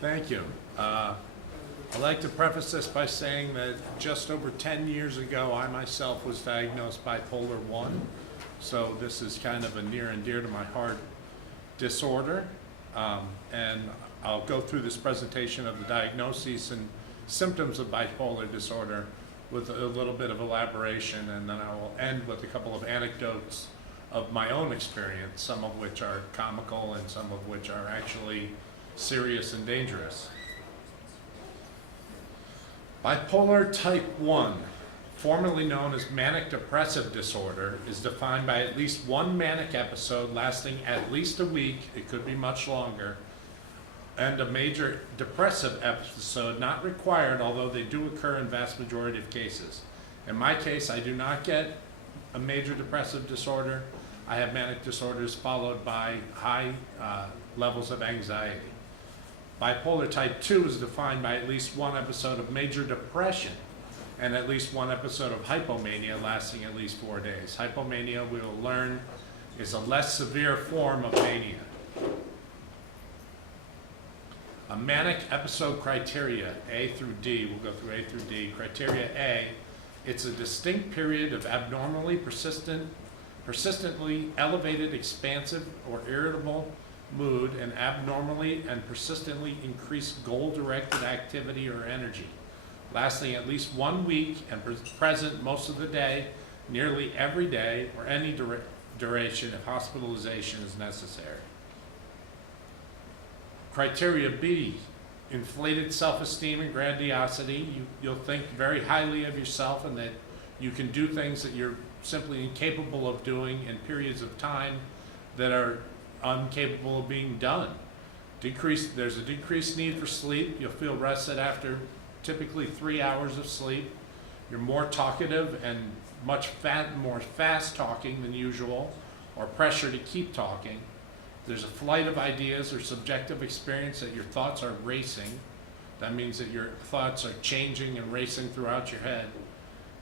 Thank you. I'd like to preface this by saying that just over 10 years ago, I myself was diagnosed bipolar 1. So this is kind of a near and dear to my heart disorder. And I'll go through this presentation of the diagnoses and symptoms of bipolar disorder with a little bit of elaboration, and then I will end with a couple of anecdotes of my own experience, some of which are comical and some of which are actually serious and dangerous. Bipolar Type 1, formerly known as Manic Depressive Disorder, is defined by at least one manic episode lasting at least a week, it could be much longer, and a major depressive episode not required, although they do occur in vast majority of cases. In my case, I do not get a major depressive disorder. I have manic disorders followed by high levels of anxiety. Bipolar type 2 is defined by at least one episode of major depression and at least one episode of hypomania lasting at least 4 days. Hypomania, we will learn, is a less severe form of mania. A manic episode criteria, A through D, we'll go through A through D. Criteria A, it's a distinct period of abnormally persistently elevated, expansive, or irritable mood and abnormally and persistently increased goal-directed activity or energy, lasting at least 1 week and present most of the day, nearly every day, or any duration if hospitalization is necessary. Criteria B, inflated self-esteem and grandiosity. You'll think very highly of yourself and that you can do things that you're simply incapable of doing in periods of time that are incapable of being done. There's a decreased need for sleep. You'll feel rested after typically 3 hours of sleep. You're more talkative and more fast talking than usual, or pressure to keep talking. There's a flight of ideas or subjective experience that your thoughts are racing. That means that your thoughts are changing and racing throughout your head.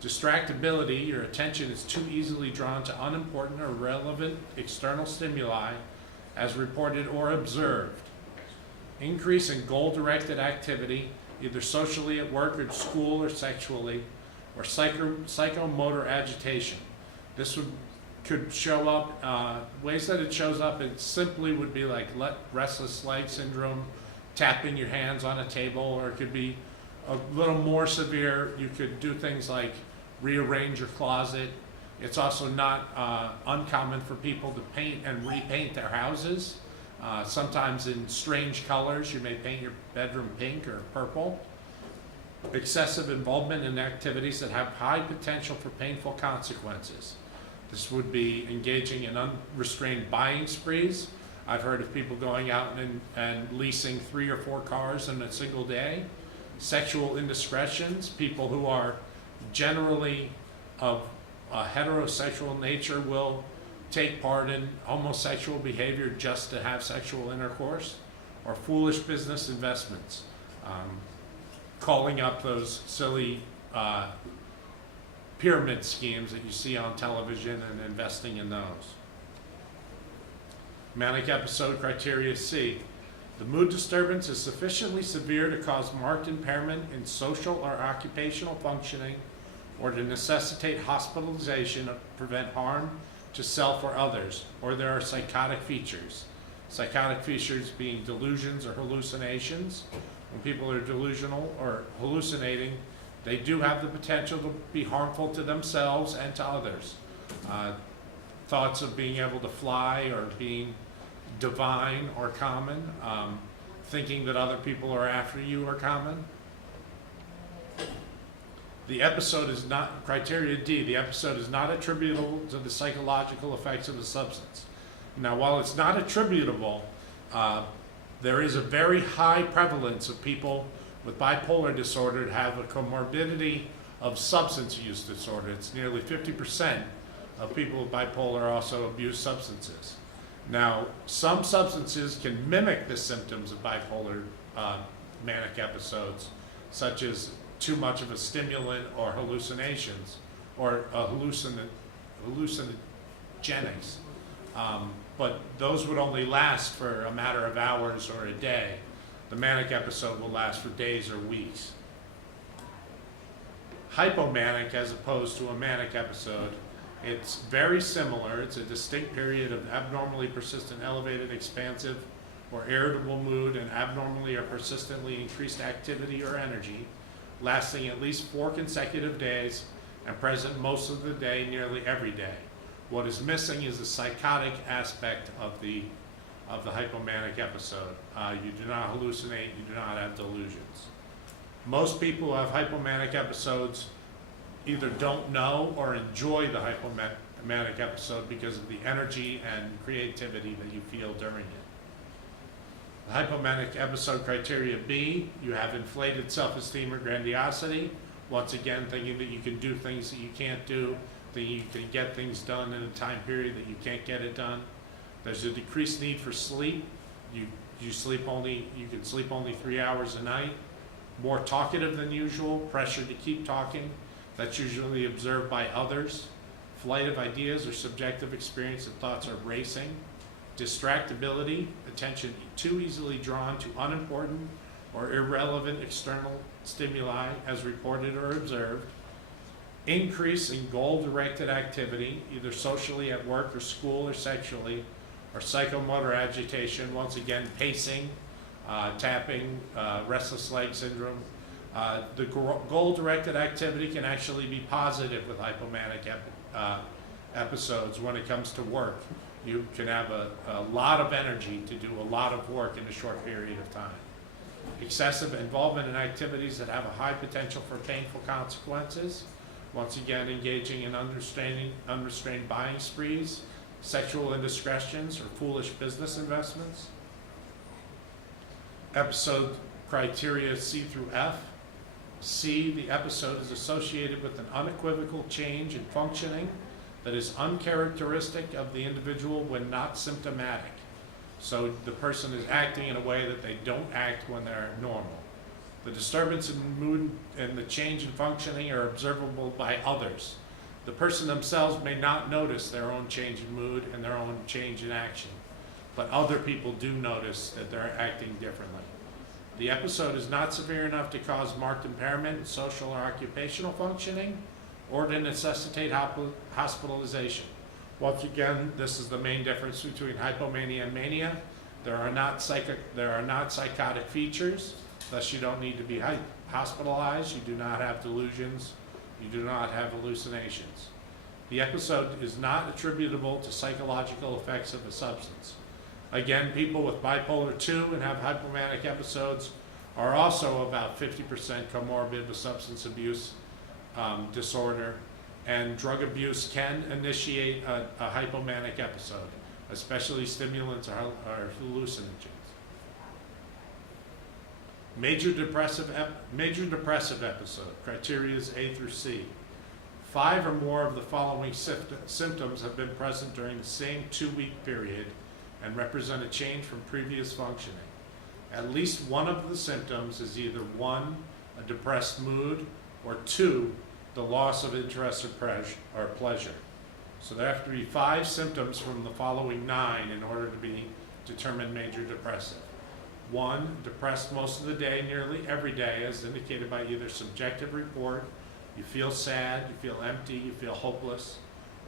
Distractibility, your attention is too easily drawn to unimportant or irrelevant external stimuli as reported or observed. Increase in goal-directed activity, either socially at work or school or sexually, or psychomotor agitation. This could show up, ways that it shows up, it simply would be like restless leg syndrome, tapping your hands on a table, or it could be a little more severe. You could do things like rearrange your closet. It's also not uncommon for people to paint and repaint their houses, sometimes in strange colors. You may paint your bedroom pink or purple. Excessive involvement in activities that have high potential for painful consequences. This would be engaging in unrestrained buying sprees. I've heard of people going out and leasing 3 or 4 cars in a single day. Sexual indiscretions, people who are generally of a heterosexual nature will take part in homosexual behavior just to have sexual intercourse. Or foolish business investments, calling up those silly pyramid schemes that you see on television and investing in those. Manic episode criteria C. The mood disturbance is sufficiently severe to cause marked impairment in social or occupational functioning or to necessitate hospitalization to prevent harm to self or others, or there are psychotic features. Psychotic features being delusions or hallucinations. When people are delusional or hallucinating, they do have the potential to be harmful to themselves and to others. Thoughts of being able to fly or being divine are common. Thinking that other people are after you are common. The episode is not, criteria D, the episode is not attributable to the psychological effects of the substance. Now, while it's not attributable, there is a very high prevalence of people with bipolar disorder to have a comorbidity of substance use disorder. It's nearly 50% of people with bipolar also abuse substances. Now, some substances can mimic the symptoms of bipolar manic episodes, such as too much of a stimulant or hallucinations or hallucinogenics. But those would only last for a matter of hours or a day. The manic episode will last for days or weeks. Hypomanic, as opposed to a manic episode, it's very similar. It's a distinct period of abnormally persistent, elevated, expansive, or irritable mood and abnormally or persistently increased activity or energy, lasting at least 4 consecutive days and present most of the day, nearly every day. What is missing is the psychotic aspect of the hypomanic episode. You do not hallucinate, you do not have delusions. Most people who have hypomanic episodes either don't know or enjoy the hypomanic episode because of the energy and creativity that you feel during it. The hypomanic episode criteria B, you have inflated self-esteem or grandiosity. Once again, thinking that you can do things that you can't do, that you can get things done in a time period that you can't get it done. There's a decreased need for sleep. You can sleep only 3 hours a night. More talkative than usual, pressure to keep talking. That's usually observed by others. Flight of ideas or subjective experience and thoughts are racing. Distractibility, attention too easily drawn to unimportant or irrelevant external stimuli as reported or observed. Increase in goal-directed activity, either socially at work or school or sexually, or psychomotor agitation, once again pacing, tapping, restless leg syndrome. The goal-directed activity can actually be positive with hypomanic episodes when it comes to work. You can have a lot of energy to do a lot of work in a short period of time. Excessive involvement in activities that have a high potential for painful consequences. Once again, engaging in unrestrained buying sprees, sexual indiscretions, or foolish business investments. Episode criteria C through F. C, the episode is associated with an unequivocal change in functioning that is uncharacteristic of the individual when not symptomatic. So the person is acting in a way that they don't act when they're normal. The disturbance in mood and the change in functioning are observable by others. The person themselves may not notice their own change in mood and their own change in action, but other people do notice that they're acting differently. The episode is not severe enough to cause marked impairment in social or occupational functioning or to necessitate hospitalization. Once again, this is the main difference between hypomania and mania. There are not psychotic features, thus you don't need to be hospitalized. You do not have delusions. You do not have hallucinations. The episode is not attributable to psychological effects of a substance. Again, people with bipolar 2 and have hypomanic episodes are also about 50% comorbid with substance abuse disorder, and drug abuse can initiate a hypomanic episode, especially stimulants or hallucinogens. Major depressive episode, criteria is A through C. 5 or more of the following symptoms have been present during the same 2-week period and represent a change from previous functioning. At least one of the symptoms is either 1, a depressed mood, or 2, the loss of interest or pleasure. So there have to be 5 symptoms from the following 9 in order to be determined major depressive. 1, depressed most of the day, nearly every day, as indicated by either subjective report, you feel sad, you feel empty, you feel hopeless,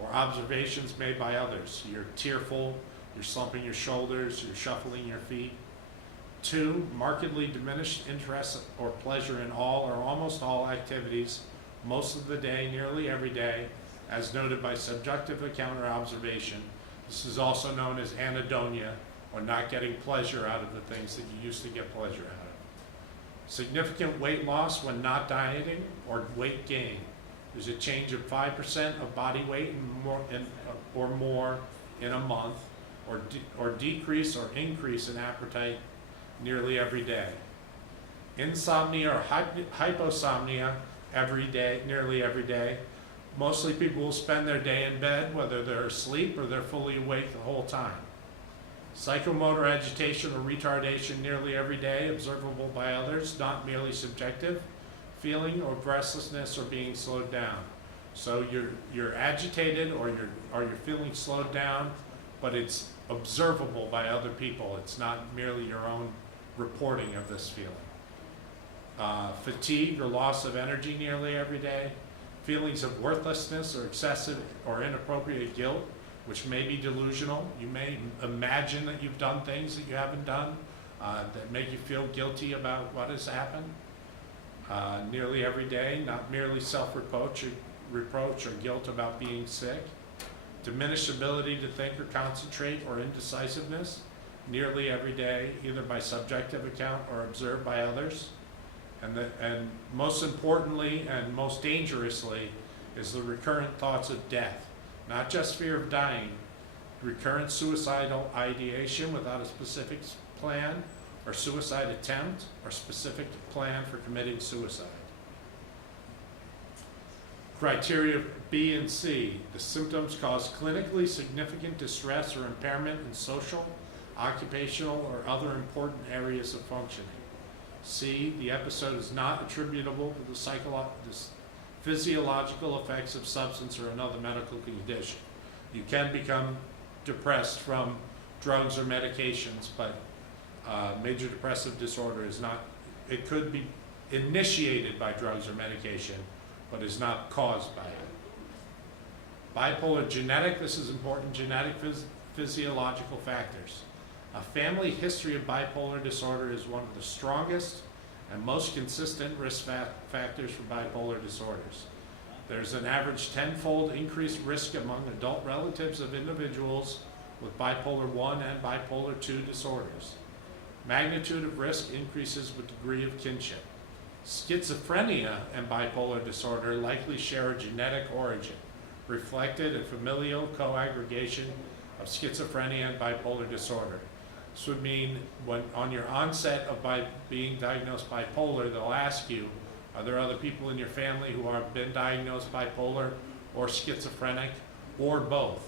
or observations made by others. You're tearful, you're slumping your shoulders, you're shuffling your feet. 2, markedly diminished interest or pleasure in all or almost all activities, most of the day, nearly every day, as noted by subjective account or observation. This is also known as anhedonia, or not getting pleasure out of the things that you used to get pleasure out of. Significant weight loss when not dieting, or weight gain. There's a change of 5% of body weight or more in a month, or decrease or increase in appetite nearly every day. Insomnia or hyposomnia every day, nearly every day. Mostly people will spend their day in bed, whether they're asleep or they're fully awake the whole time. Psychomotor agitation or retardation nearly every day, observable by others, not merely subjective, feeling of restlessness or being slowed down. So you're agitated or you're feeling slowed down, but it's observable by other people. It's not merely your own reporting of this feeling. Fatigue or loss of energy nearly every day, feelings of worthlessness or excessive or inappropriate guilt, which may be delusional. You may imagine that you've done things that you haven't done that make you feel guilty about what has happened. Nearly every day, not merely self-reproach or guilt about being sick. Diminished ability to think or concentrate or indecisiveness, nearly every day, either by subjective account or observed by others. And most importantly and most dangerously is the recurrent thoughts of death. Not just fear of dying, recurrent suicidal ideation without a specific plan or suicide attempt or specific plan for committing suicide. Criteria B and C. The symptoms cause clinically significant distress or impairment in social, occupational, or other important areas of functioning. C. The episode is not attributable to the physiological effects of substance or another medical condition. You can become depressed from drugs or medications, but major depressive disorder is not. It could be initiated by drugs or medication, but is not caused by it. Bipolar genetic, this is important, genetic physiological factors. A family history of bipolar disorder is one of the strongest and most consistent risk factors for bipolar disorders. There's an average 10-fold increased risk among adult relatives of individuals with bipolar 1 and bipolar 2 disorders. Magnitude of risk increases with degree of kinship. Schizophrenia and bipolar disorder likely share a genetic origin, reflected in familial co-aggregation of schizophrenia and bipolar disorder. This would mean when on your onset of being diagnosed bipolar, they'll ask you, are there other people in your family who have been diagnosed bipolar or schizophrenic or both?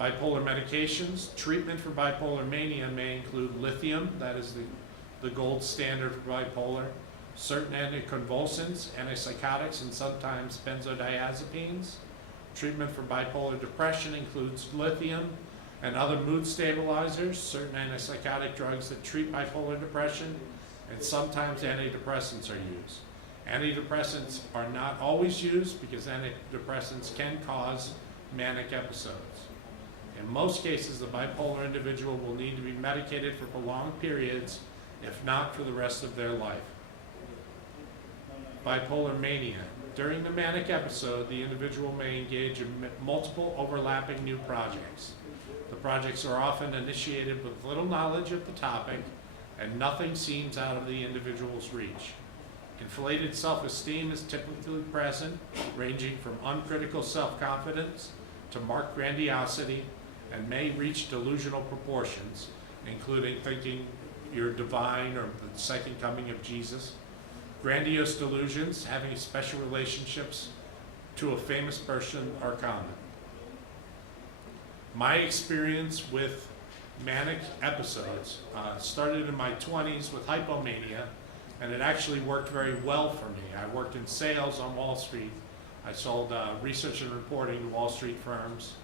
Bipolar medications. Treatment for bipolar mania may include lithium, that is the gold standard for bipolar, certain anticonvulsants, antipsychotics, and sometimes benzodiazepines. Treatment for bipolar depression includes lithium and other mood stabilizers, certain antipsychotic drugs that treat bipolar depression, and sometimes antidepressants are used. Antidepressants are not always used because antidepressants can cause manic episodes. In most cases, the bipolar individual will need to be medicated for prolonged periods, if not for the rest of their life. Bipolar mania. During the manic episode, the individual may engage in multiple overlapping new projects. The projects are often initiated with little knowledge of the topic, and nothing seems out of the individual's reach. Inflated self-esteem is typically present, ranging from uncritical self-confidence to marked grandiosity, and may reach delusional proportions, including thinking you're divine or the second coming of Jesus. Grandiose delusions, having special relationships to a famous person, are common. My experience with manic episodes started in my 20s with hypomania, and it actually worked very well for me. I worked in sales on Wall Street. I sold research and reporting to Wall Street firms,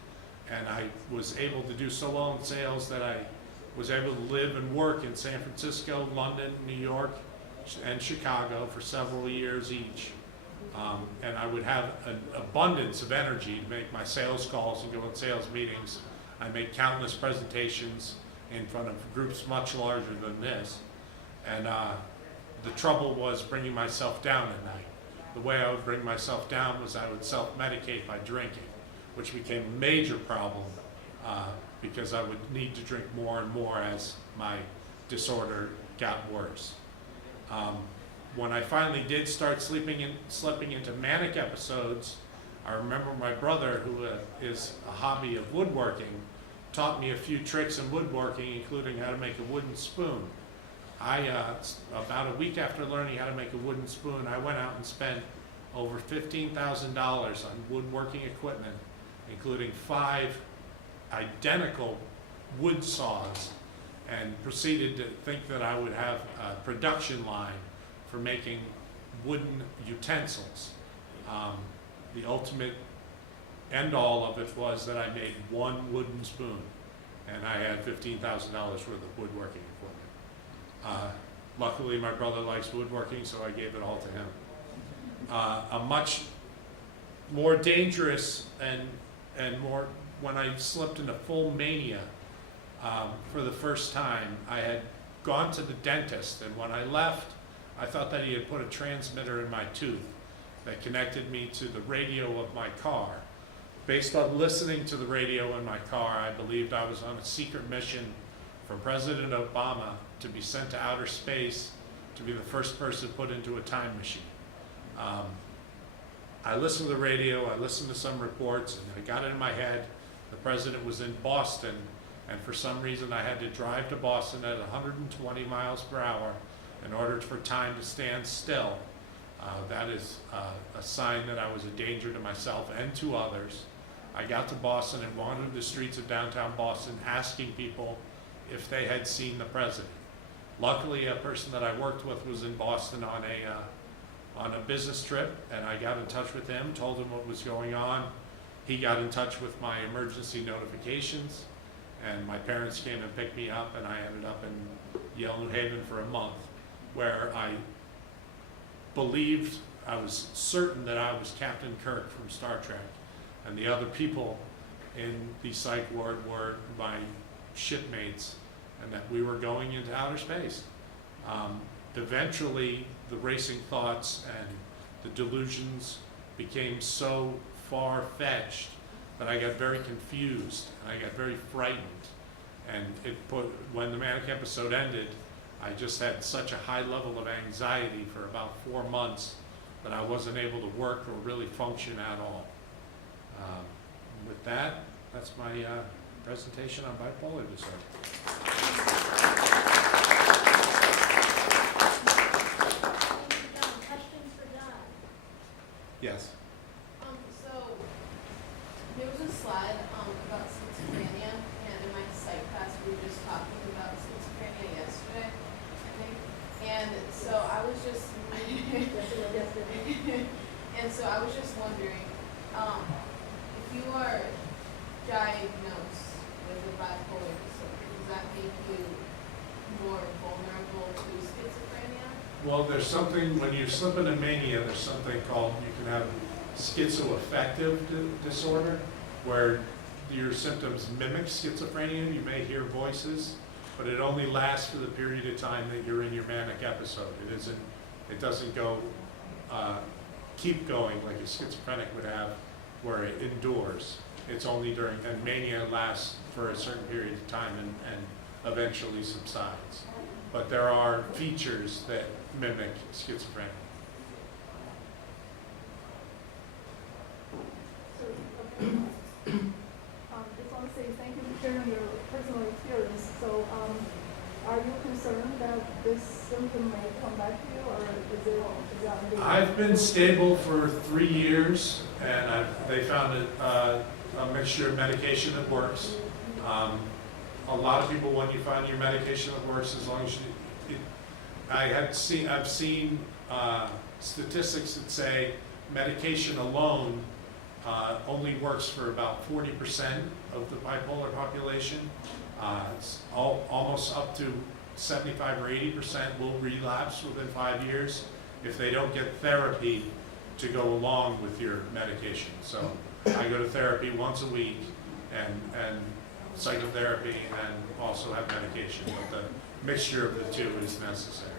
and I was able to do so well in sales that I was able to live and work in San Francisco, London, New York, and Chicago for several years each. And I would have an abundance of energy to make my sales calls and go in sales meetings. I made countless presentations in front of groups much larger than this. And the trouble was bringing myself down at night. The way I would bring myself down was I would self-medicate by drinking, which became a major problem because I would need to drink more and more as my disorder got worse. When I finally did start slipping into manic episodes, I remember my brother, who is a hobby of woodworking, taught me a few tricks in woodworking, including how to make a wooden spoon. About a week after learning how to make a wooden spoon, I went out and spent over $15,000 on woodworking equipment, including 5 identical wood saws, and proceeded to think that I would have a production line for making wooden utensils. The ultimate end all of it was that I made one wooden spoon. and I had $15,000 worth of woodworking equipment. Luckily, my brother likes woodworking, so I gave it all to him. A much more dangerous and more, when I slipped into full mania for the first time, I had gone to the dentist, and when I left, I thought that he had put a transmitter in my tooth that connected me to the radio of my car. Based on listening to the radio in my car, I believed I was on a secret mission from President Obama to be sent to outer space to be the first person put into a time machine. I listened to the radio, I listened to some reports, and I got it in my head. The president was in Boston, and for some reason I had to drive to Boston at 120 miles per hour in order for time to stand still. That is a sign that I was a danger to myself and to others. I got to Boston and wandered the streets of downtown Boston asking people if they had seen the president. Luckily, a person that I worked with was in Boston on a business trip, and I got in touch with him, told him what was going on. He got in touch with my emergency notifications, and my parents came and picked me up, and I ended up in Yale, New Haven for a month, where I believed, I was certain that I was Captain Kirk from Star Trek, and the other people in the psych ward were my shipmates, and that we were going into outer space. Eventually, the racing thoughts and the delusions became so far-fetched that I got very confused, and I got very frightened. And when the manic episode ended, I just had such a high level of anxiety for about 4 months that I wasn't able to work or really function at all. With that, that's my presentation on bipolar disorder. Questions for John? Yes. So there was a slide about schizophrenia, and in my psych class we were just talking about schizophrenia yesterday, I think. And so I was just wondering, if you are diagnosed with a bipolar disorder, does that make you more vulnerable to schizophrenia? Well, there's something, when you slip into mania, there's something called, you can have schizoaffective disorder, where your symptoms mimic schizophrenia. You may hear voices, but it only lasts for the period of time that you're in your manic episode. It doesn't go, keep going like a schizophrenic would have, where it endures. It's only during, and mania lasts for a certain period of time and eventually subsides. But there are features that mimic schizophrenia. Just want to say thank you for sharing your personal experience. So, are you concerned that this symptom may come back to you, or is that? I've been stable for 3 years, and they found a mixture of medication that works. A lot of people, when you find your medication that works, as long as I've seen statistics that say medication alone only works for about 40% of the bipolar population. It's almost up to 75 or 80% will relapse within 5 years if they don't get therapy to go along with your medication. So I go to therapy once a week and psychotherapy and also have medication, but the mixture of the two is necessary.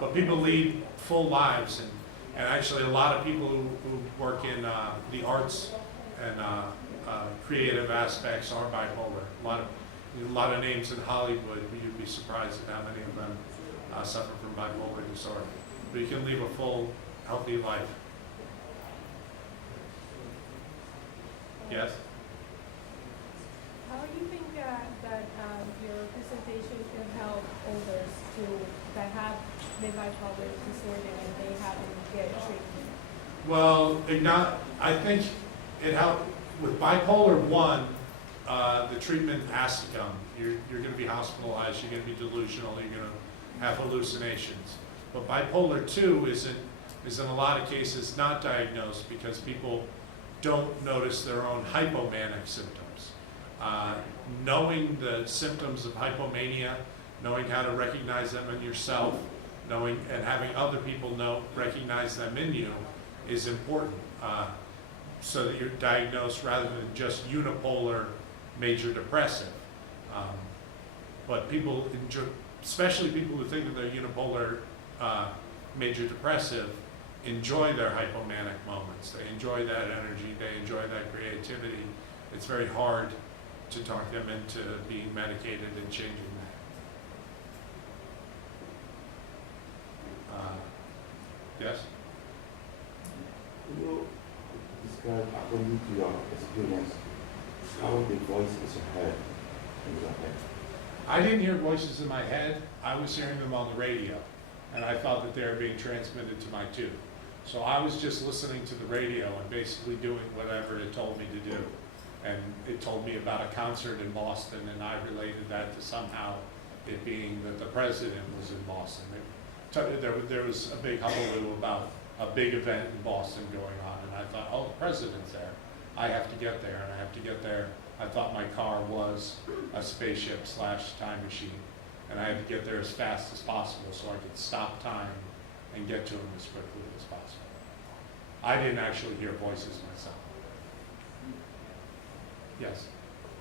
But people lead full lives, and actually a lot of people who work in the arts and creative aspects are bipolar. A lot of names in Hollywood, you'd be surprised at how many of them suffer from bipolar disorder. But you can live a full, healthy life. Yes? How do you think that your presentation can help others that have the bipolar disorder and they haven't get treatment? Well, I think it helped with bipolar 1. The treatment has to come. You're going to be hospitalized. You're going to be delusional. You're going to have hallucinations. But bipolar 2 is in a lot of cases not diagnosed because people don't notice their own hypomanic symptoms. Knowing the symptoms of hypomania, knowing how to recognize them in yourself, knowing and having other people recognize them in you is important, so that you're diagnosed rather than just unipolar major depressive. But people enjoy, especially people who think that they're unipolar major depressive, enjoy their hypomanic moments. They enjoy that energy, they enjoy that creativity. It's very hard to talk them into being medicated and changing that. Yes? Can you describe, according to your experience, how the voices are heard in your head? I didn't hear voices in my head. I was hearing them on the radio, and I thought that they were being transmitted to my tube. So I was just listening to the radio and basically doing whatever it told me to do. And it told me about a concert in Boston, and I related that to somehow it being that the president was in Boston. There was a big hullabaloo about a big event in Boston going on, and I thought, oh, the president's there. I have to get there, and I have to get there. I thought my car was a spaceship / time machine, and I had to get there as fast as possible so I could stop time and get to him as quickly as possible. I didn't actually hear voices myself. Yes?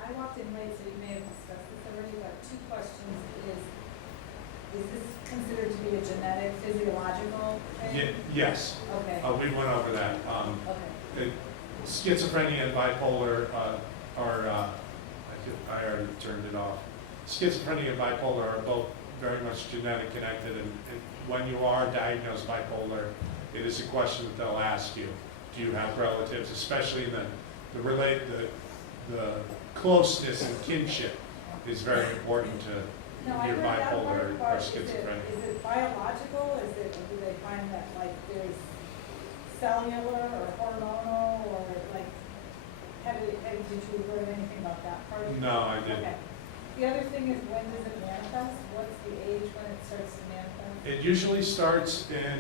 I walked in late, so you may have discussed this already, but 2 questions is this considered to be a genetic, physiological thing? Yes. Okay, We went over that. okay. Schizophrenia and bipolar are, I already turned it off. Schizophrenia and bipolar are both very much genetic connected, and when you are diagnosed bipolar, it is a question that they'll ask you. Do you have relatives, especially in the closeness and kinship is very important to No, I your heard that bipolar part, or but schizophrenia. is it biological? Do they find that like there's cellular or hormonal or like, did you learn anything about that part? No, I didn't. Okay. The other thing is, when does it manifest? What's the age when it starts to manifest? It usually starts in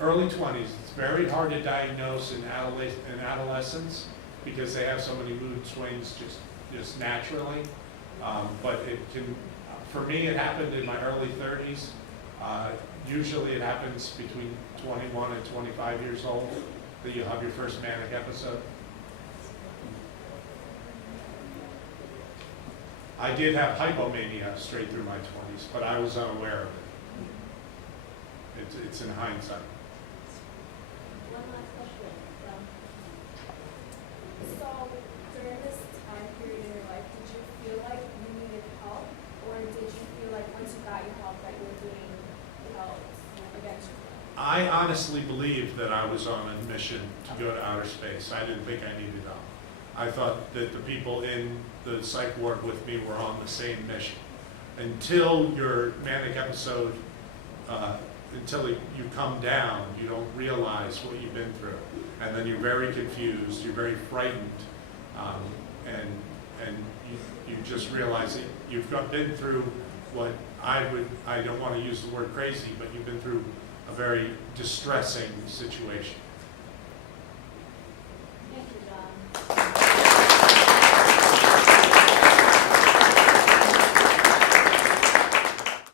early 20s. It's very hard to diagnose in adolescents because they have so many mood swings just naturally. But it can, for me, it happened in my early 30s. Usually it happens between 21 and 25 years old that you have your first manic episode. I did have hypomania straight through my 20s, but I was unaware of it. It's in hindsight. One last question. So during this time period in your life, did you feel like you needed help, or did you feel like once you got your help that you were being helped against your will? I honestly believed that I was on a mission to go to outer space. I didn't think I needed help. I thought that the people in the psych ward with me were on the same mission. Until your manic episode, until you come down, you don't realize what you've been through. And then you're very confused, you're very frightened, and you just realize that you've been through what I don't want to use the word crazy, but you've been through a very distressing situation.